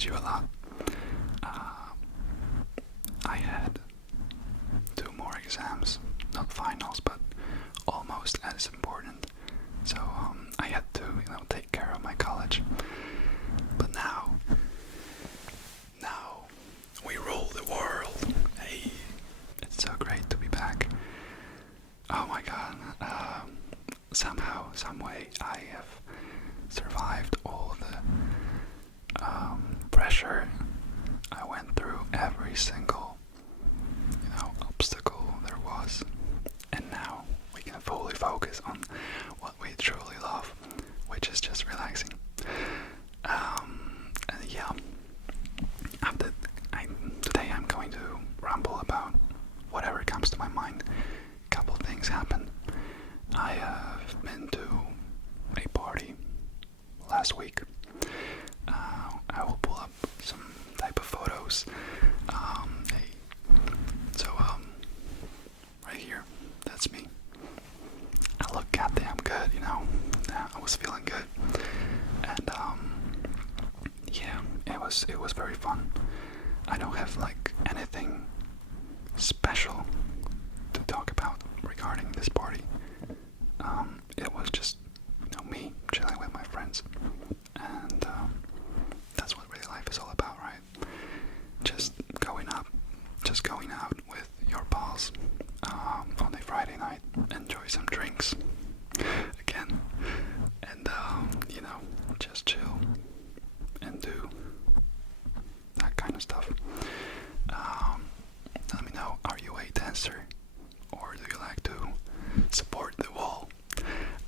missed you a lot. I had 2 more exams, not finals, but almost as important. So I had to, take care of my college. But now we rule the world. Hey, it's so great to be back. Oh my God. Somehow, some way, I have survived all the pressure I went through, every single obstacle there was, and now we can fully focus on what we truly love, which is just relaxing. And yeah, today I'm going to ramble about whatever comes to my mind. A couple of things happened. I have been to a party last week. I will pull up some type of photos. Right here, that's me. I look goddamn good, I was feeling good, and yeah, it was very fun. I don't have anything special to talk about regarding this party. It was just me chilling with my friends, and that's what really life is all about, right? Just going out with your pals on a Friday night, enjoy some drinks again, and just chill and do that kind of stuff. Let me know, are you a dancer, or do you like to support the wall?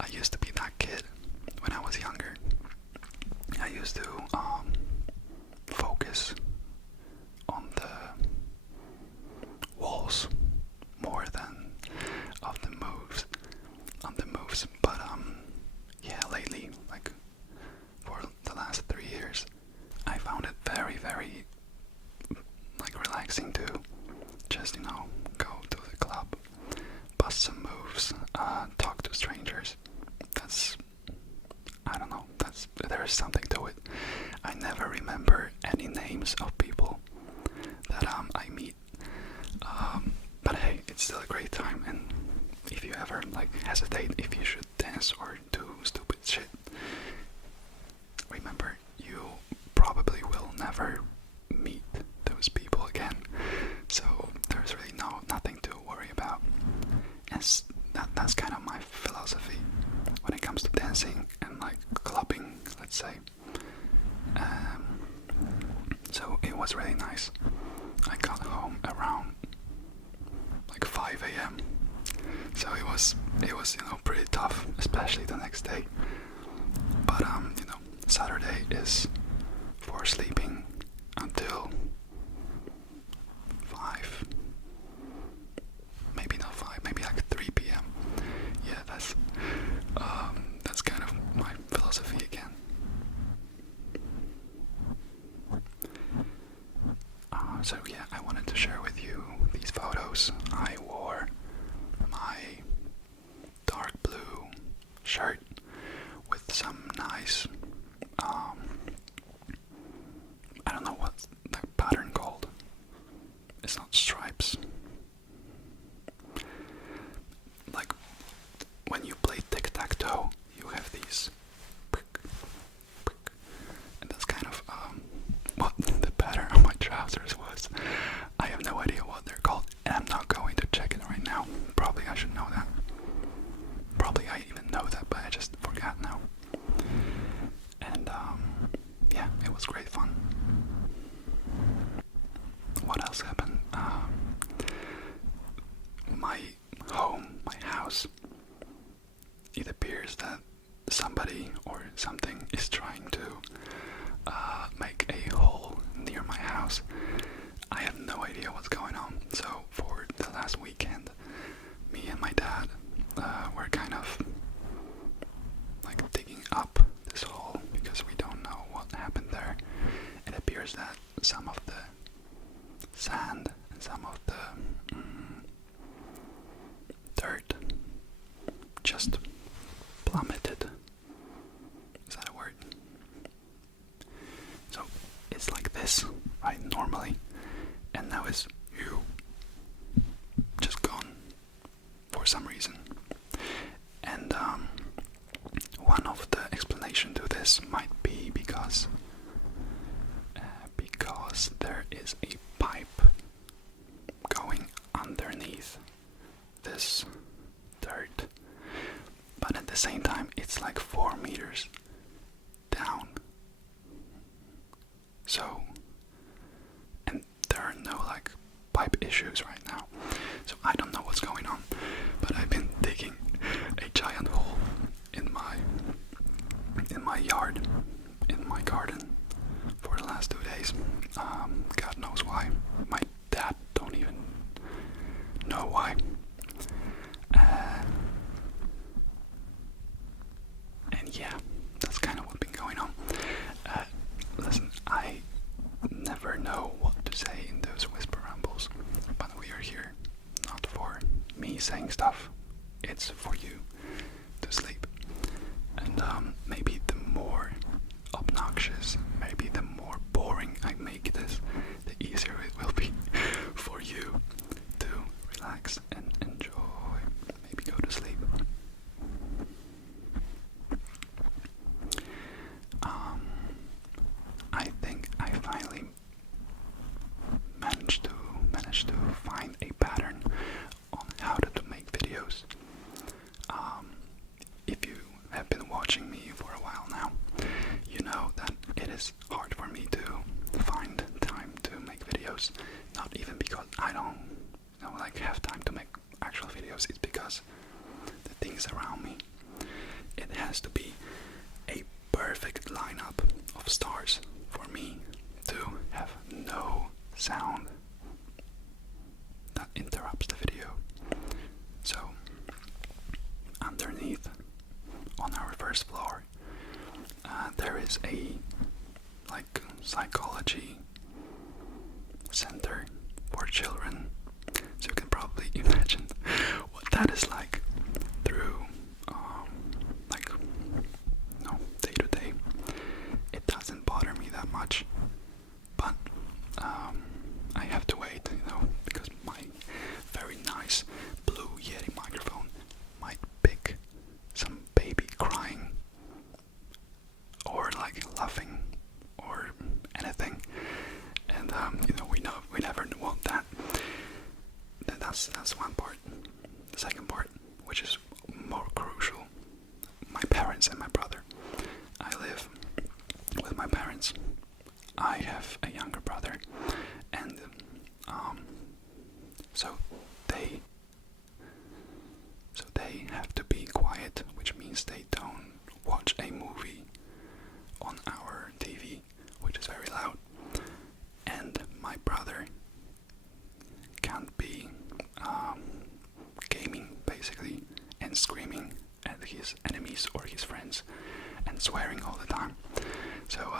I used to be that kid when I was younger. I used to focus on the walls more than on the moves. But yeah, lately, for the last 3 years, I found it very, very relaxing to just go to the club, bust some moves, talk to strangers. I don't know, there is something to it. I never remember any names of people that I meet, but hey, it's still a great time. And if you ever hesitate if you should dance or do stupid shit, remember, you probably will never meet those people again, so there's really nothing to worry about. And that's kind of my philosophy when it comes to dancing and clubbing, let's say. So it was really nice. I got home around 5 a.m. So it was pretty tough, especially the next day. But Saturday is for sleeping until 5. Maybe not 5, maybe 3 p.m. Yeah, that's kind of my philosophy again. So yeah, I wanted to share with you these photos. I wore my dark blue shirt with some nice, I don't know what's that pattern called. It's not stripes. When you play tic-tac-toe, you have these prick, prick, and that's kind of what the pattern on my trousers was. I have no idea what they're called, and I'm not going to check it right now. Probably I should know that. Probably I even know that, but I just forgot now. And yeah, it was great fun. What else happened? My house, it appears that somebody or something is trying to make a hole near my house. I have no idea what's going on. So for the last weekend, me and my dad were kind of digging up this hole because we don't know what happened there. It appears that some of the sand and some of the dirt just plummeted. Is that a word? So it's like And one of the explanation to this might be because there is a pipe going underneath this dirt, but at the same time it's like 4 meters down. So, and there are no like pipe issues right now, so I don't know what's going on, but I've been digging a giant hole in my yard, in my garden, for the last 2 days. God knows why. My dad don't even know why. And yeah, that's kind of what's been going on. Listen, I never know what to say in those whisper rambles, but we are here not for me saying stuff. It's for you to sleep. And maybe the more obnoxious, maybe the more boring I make this, the easier it will be for you to relax and enjoy. Maybe go to sleep. I think I finally managed to find a pattern on how to make videos. If you have been watching me for a while now, you know that it is hard for me to find time to make videos. Not even because I don't have time to make actual videos. It's because the things around me, it has to be a perfect lineup of stars for me to have no sound that interrupts the video. So underneath, on our first floor, there is a like psychology center for children. So you can probably imagine what that is like through day to day. It doesn't bother me that much, but I have to wait, because my very nice blue Yeti microphone might pick some baby crying or like laughing or anything, and we never want that. That's one part. The second part, which is more crucial, my parents and my brother. I live with my parents. I have a younger brother, and so they have to be quiet, which means they don't watch a movie on our TV, which is very loud. And my brother can't be gaming basically and screaming at his enemies or his friends and swearing all the time. So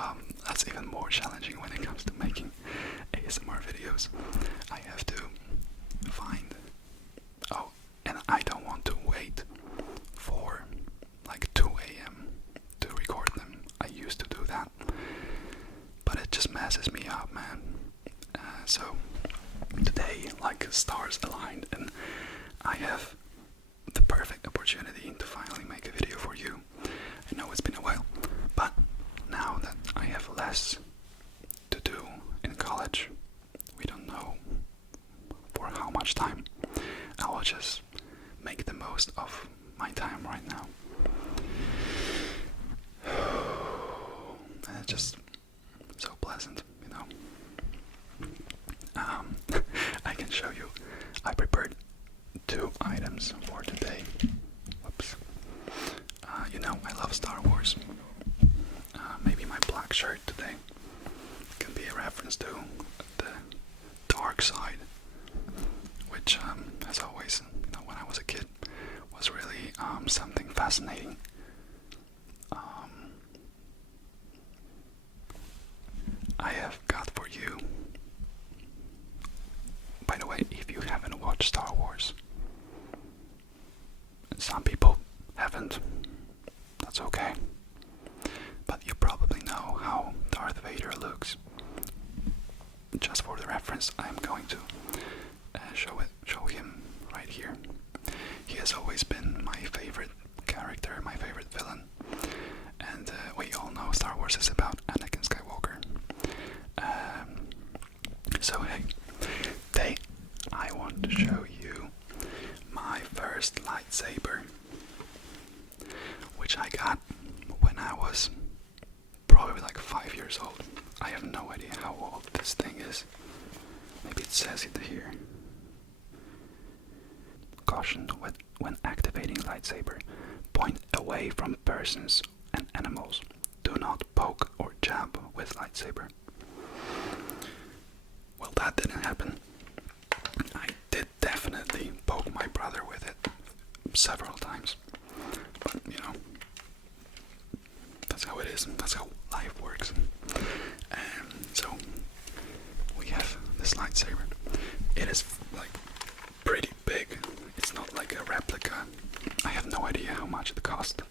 that's even more challenging when it comes to making ASMR videos. I have to find, and I don't want to wait for like 2 a.m. to record them. I used to do that, but it just messes me up, man. So today, like, stars aligned, and I have the perfect opportunity to finally make a video for you. I know it's been a while, but now that I have less to do in college, we don't know for how much time, I will just make the most of my time right now. And it's just so pleasant, I can show you. I prepared 2 items for today. Whoops. I love Star Wars. Maybe my black shirt today can be a reference to the dark side, which, as always, when I was a kid, was really something fascinating. I have got for you. By the way, if you haven't watched Star Wars, some people haven't, that's okay. But you probably know how Darth Vader looks. Just for the reference, I'm going to show him right here. He has always been my favorite which I got when I was probably like 5 years old. I have no idea how old this thing is. Maybe it says it here. Caution when activating lightsaber. Point away from persons and animals. Do not poke or jab with lightsaber. Well, that didn't happen. I did definitely poke my brother with it several times. But, you know, that's how it is. That's how life works. So, we have this lightsaber. It is, like, pretty big. It's not like a replica. I have no idea how much it cost.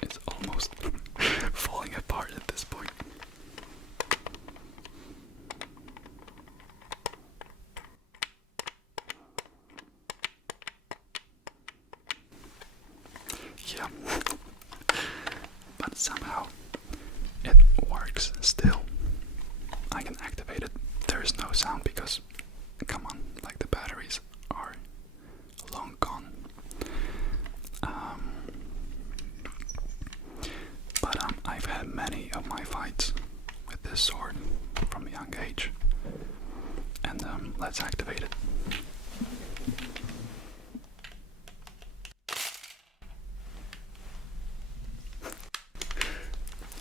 It's almost falling apart at this point. Yeah. But somehow it works still. I can activate it. There is no sound because, come on, like the batteries are long gone. But I've had many of my fights with this sword from a young age. And let's activate it.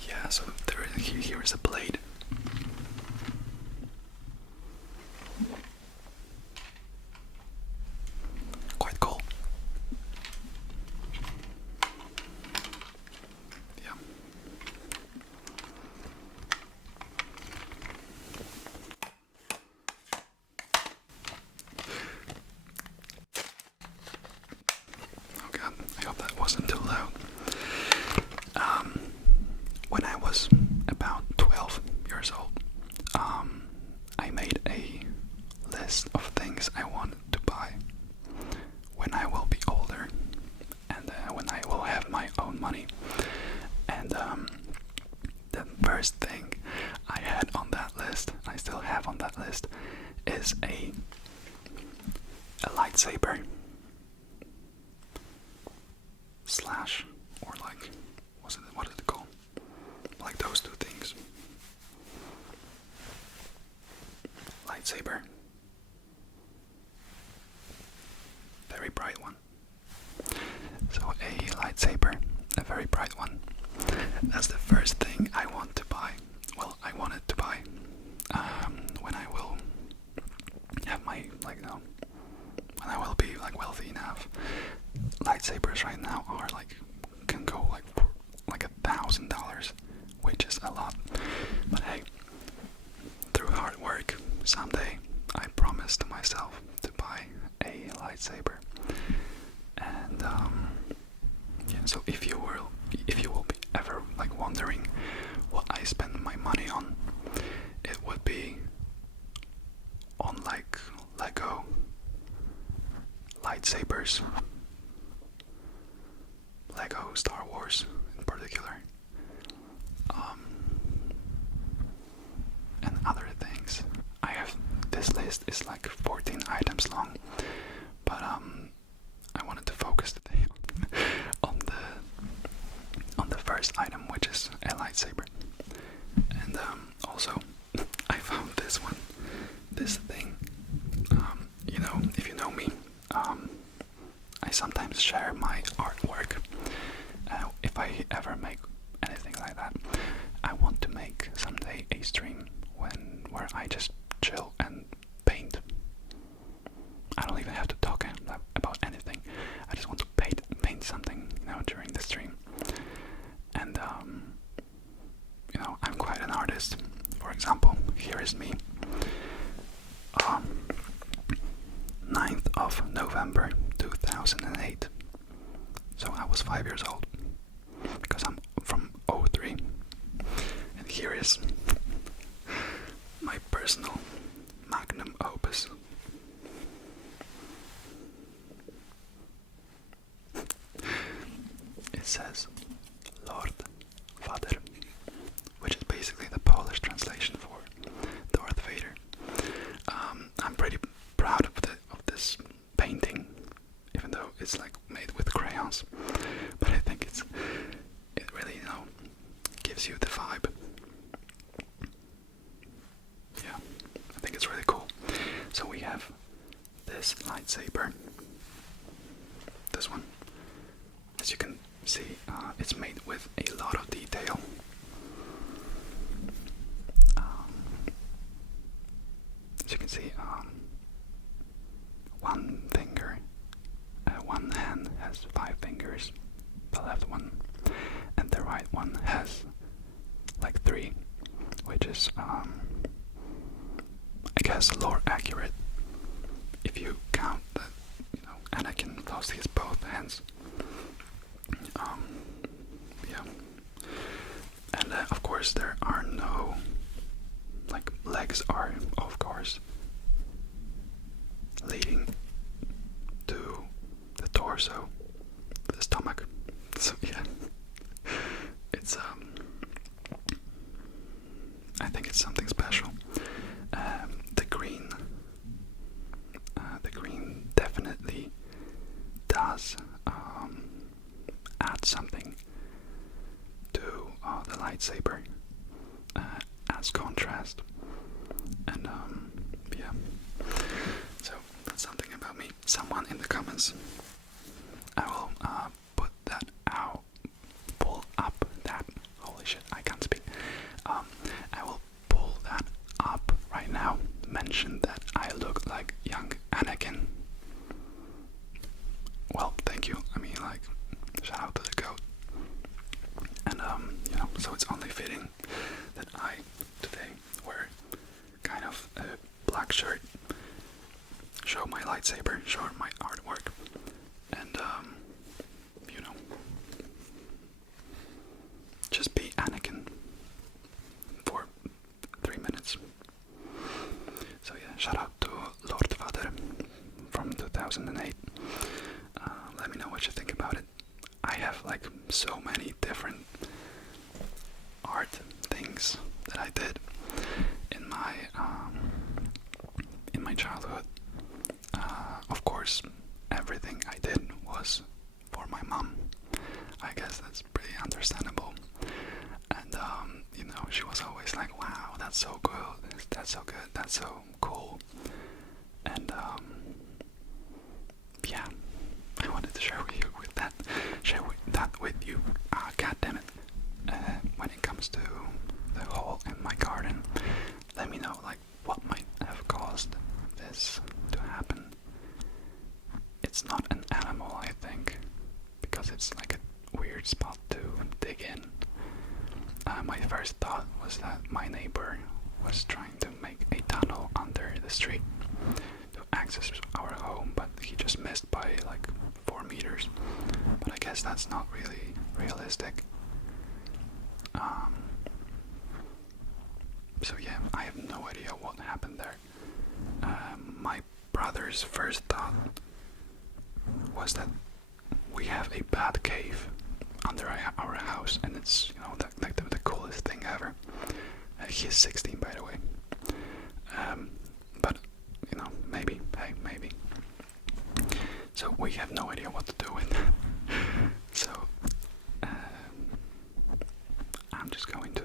Yeah, so here is a blade. Quite cool. Yeah. Oh god, I hope that wasn't too loud. When I was about 12 years old, I made a list of things I wanted to buy when I will be older and when I will have my own money. And the first thing I had on that list, I still have on that list, is a lightsaber slash, or like, what is it called? Like those two things. Lightsaber. Very bright one. So a lightsaber, a very bright one. That's the first thing I want to buy. Well, I wanted to buy when I will have my, like, you know, when I will be like wealthy enough. Lightsabers right now are like, can go like for like $1,000, which is a lot. But hey, through hard work, someday I promise to myself to buy a lightsaber. And yeah, so if you will be ever like wondering what I spend my money on, it would be on like Lego lightsabers, Lego Star Wars in particular, and other things. I have, this list is like 14 items long, but I wanted to focus today on the first item, which is a lightsaber. And also I found this one, this thing. You know, if you know me, I sometimes share my artwork. If I ever make anything like that, I want to make someday a stream where I just chill and paint. I don't even have to talk about anything. I just want to paint something, you know, during the stream. And you know, I'm quite an artist. For example, here is me. 9th of November 2008. So I was 5 years old, because I'm from 03. And here is my personal magnum opus. It says Lord Vader, which is basically the Polish translation for Darth Vader. I'm pretty proud of this painting, even though it's like made with crayon. sounds, but I think it really, gives you the vibe. Yeah, I think it's really cool. So we have this lightsaber, this one. As you can see, it's made with a lot of detail. As you can see, one hand has 5 fingers, the left one, and the right one has like 3, which is, I guess, lore accurate if you count that, Anakin lost his both hands. Yeah. And of course there are no, legs are, of course, leading to the torso, the stomach. So yeah, it's I think it's something special. The green definitely does add something to the lightsaber as contrast. And yeah, so that's something about me. Someone in the comments, I will put that out, pull up that, holy shit, I can't speak. I will pull that up right now. Mention that I look like young Anakin. Well, thank you. I mean, shout out to the goat. And so it's only fitting that I today wear kind of a black shirt, show my lightsaber, show my artwork, and just be Anakin for 3 minutes. So yeah, shout out to Lord Vader from 2008. Let me know what you think about it. I have so many different art things that I did in my childhood. Of course, everything I did was for my mom. I guess that's pretty understandable. And she was always like, "Wow, that's so good. That's so good. That's so cool." And yeah, I wanted to share that with you. God damn it. When it comes to the hole in my garden, let me know what might have caused this to happen. It's not an animal, I think, because it's a weird spot to dig in. My first thought was that my neighbor was trying to make a tunnel under the street to access our home, but he just missed by 4 meters. But I guess that's not really realistic. So yeah, I have no idea what happened there. My brother's first thought was that we have a bat cave under our house, and it's the coolest thing ever. He's 16, by the way. But maybe. So we have no idea what to do with that. So I'm just going to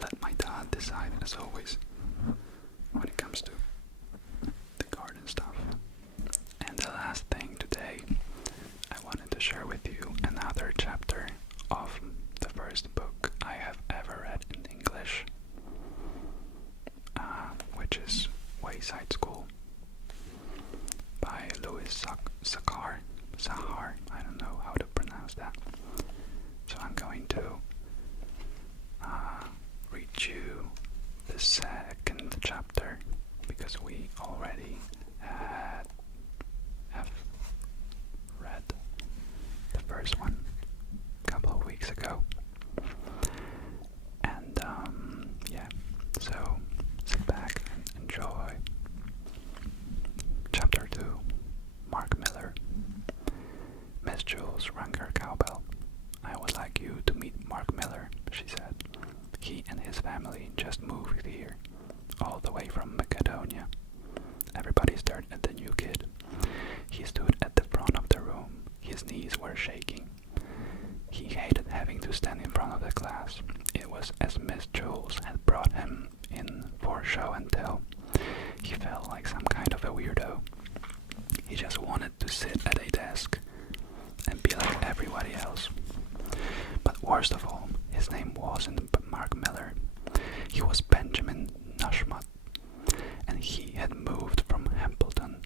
let my dad decide, as always, when it comes to the garden stuff. And the last thing today, I wanted to share with you another chapter of the first book I have ever read in English, which is Wayside School by Louis Sahar. I don't know how to pronounce that. So I'm going to read you the second chapter, because we already have read the first one a couple of weeks ago. And yeah, so sit back and enjoy. Chapter 2, Mark Miller. Miss Jules rang her cowbell. "I would like you to meet Mark Miller," she said. "He and his family just moved here, all the way from Macedonia." Everybody stared at the new kid. He stood at the front of the room. He his knees were shaking. He hated having to stand in front of the class. It was as Miss Jules had brought him in for show and tell. He felt like some kind of a weirdo. He just wanted to sit at a desk and be like everybody else. But worst of all, his name wasn't Mark Miller. He was Benjamin Nushmat, and he had moved from Hempleton,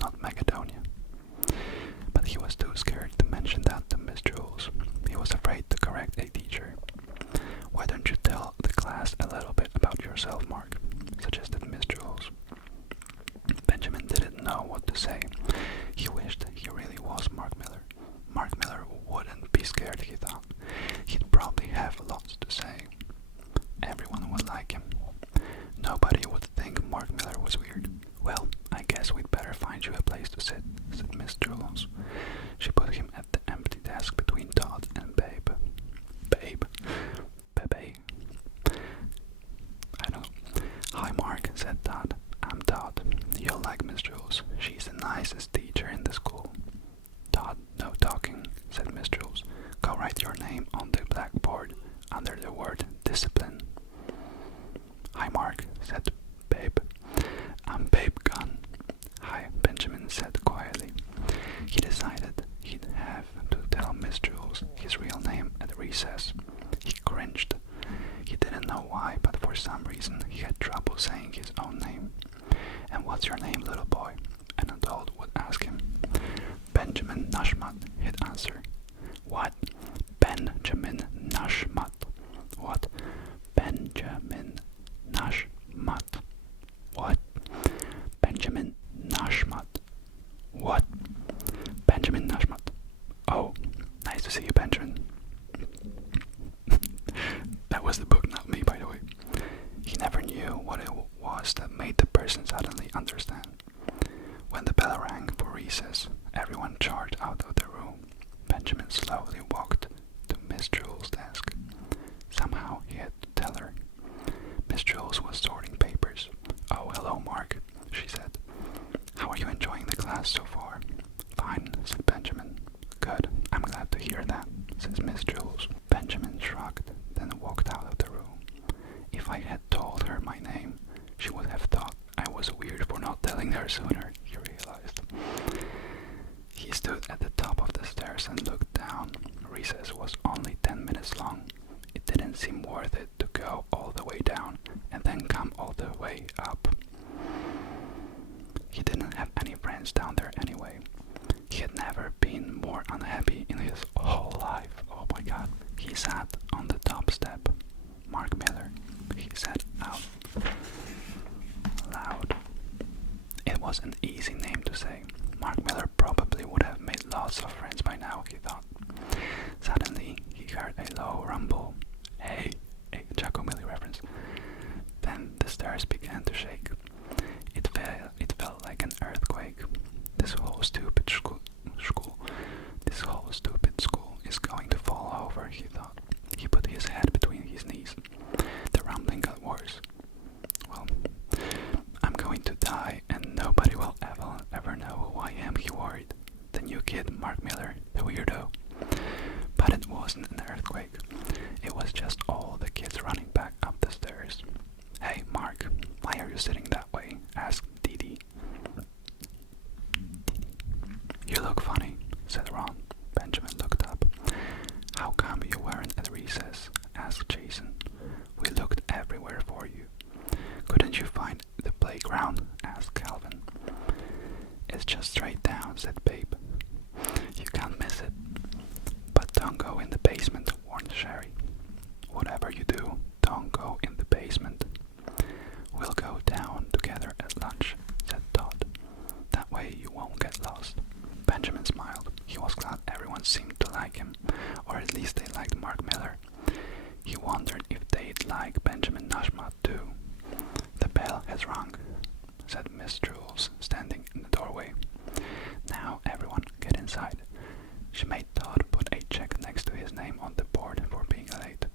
not Macedonia. But he was too scared to mention that to Miss Jules. He was afraid to correct a teacher. "Why don't you tell the class a little bit about yourself, Mark?" suggested Miss Jules. Benjamin didn't know what to say. He wished he really was Mark Miller. Mark Miller wouldn't be scared, he thought. He'd probably have lots to say. Everyone would like him. Nobody would think Mark Miller was weird. "Well, I guess we'd better find you a place to sit," said Miss Jules. She put him at the empty desk between Todd and Babe. Babe? Bebe? I don't know. "Hi, Mark," said Todd. "I'm Todd. You'll like Miss Jules. She's the nicest teacher in the school." "Todd, no talking," said Miss Jules. "Go write your name on the blackboard under the word discipline." "Hi, Mark," said Babe. "I'm Babe Gunn." "Hi," Benjamin said quietly. He decided he'd have to tell Miss Jules his real name at recess. He cringed. He didn't know why, but for some reason he had trouble saying his own name. "And what's your name, little boy?" an adult would ask him. "Benjamin Nushmat," he'd answer. "What? Benjamin Nushmat. What? Benjamin Nushmat. What? Benjamin Nushmat. What? Benjamin Nushmat. Oh, nice to see you, Benjamin." That was the book, not me, by the way. He never knew what it was that made the person suddenly understand. When the bell rang for recess, everyone charged out of the room. Benjamin slowly walked to Miss Jules' desk. Somehow he had to tell her. Miss Jules was sorting papers. "Oh, hello, Mark," she said. "How are you enjoying the class so far?" "Fine," said Benjamin. "Good, I'm glad to hear that," says Miss Jules. Benjamin shrugged, then walked out of the room. If I had told her my name, she would have thought I was weird for not telling her sooner, he realized. He stood at the top of the stairs and looked down. Recess was only 10 minutes long. It didn't seem worth it to go all the way down and then come all the way up. He didn't have any friends down there anyway. He had never been more unhappy in his whole life. Oh my god. He sat on the top step. "Mark Miller," he said out loud. It was an easy name to say. Mark Miller probably would have made lots of friends by now, he thought. Suddenly, he heard a low rumble. "Hey," a Chaco Millie reference. Then the stairs began to shake. It felt like an earthquake. This whole stupid school is going to fall over, he thought. He put his head between his knees. The rumbling got worse. "Well, I'm going to die and nobody will ever know who I am," he worried. "The new kid, Mark Miller, the weirdo." But it wasn't an earthquake. It was just all the kids running back up the stairs. "Hey, Mark, why are you sitting that way?" asked Didi. "You look funny," said Ron. Benjamin looked up. "How come you weren't at recess?" asked Jason. "We looked everywhere for you." "Couldn't you find the playground?" asked Calvin. "It's just straight down," said Babe. "You can't miss it." "But don't go in the basement," warned Sherry. "Whatever you do, don't go in the basement." "We'll go down together at lunch," said Todd. "That way you won't get lost." Benjamin smiled. He was glad everyone seemed to like him, or at least they liked Mark Miller. He wondered if they'd like Benjamin Nushmat too. "The bell has rung," said Miss Jules, standing in the doorway. "Now everyone get inside." She made Todd put a check next to his name on the board for being late.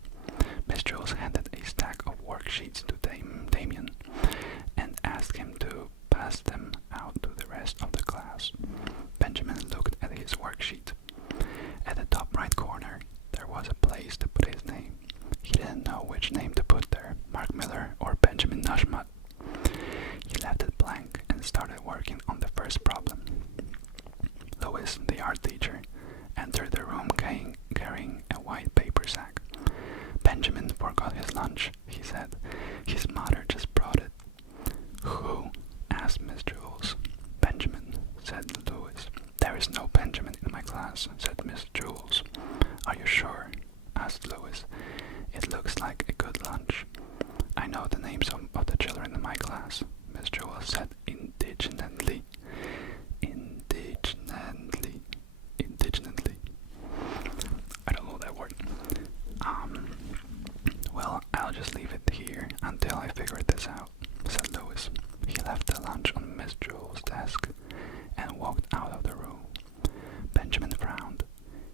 Miss Jules handed a stack of worksheets to Damien and asked him to pass them out to the rest of the class. Benjamin looked at his worksheet. which name to put there, Mark Miller or Benjamin Nushmat. He left it blank and started working on the first problem. Louis, the art teacher, entered the room carrying a white paper sack. Benjamin forgot his lunch, he said. His mother just brought it. Who? Asked Miss Jules. Benjamin, said Louis. There is no Benjamin in my class, said Miss Jules. Are you sure? Asked Louis. It looks like a good lunch. I know the names of the children in my class, Miss Jules said indignantly. Indignantly. I don't know that word. Well, I'll just leave it here until I figure this out, said Louis. He left the lunch on Miss Jules' desk and walked out of the room. Benjamin frowned.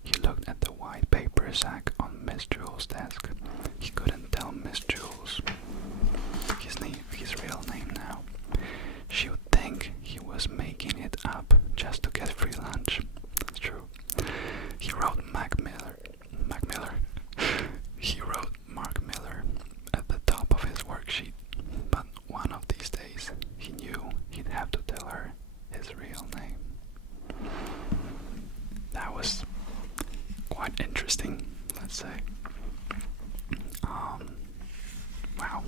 He looked at the white paper sack on Miss Jules' desk. He couldn't tell Miss Jules his real name now. She would think he was making it up just to get free lunch. That's true. He wrote He wrote Mark Miller at the top of his worksheet, but one of these days he knew he'd have to tell her his real name. That was quite interesting, let's say. Wow.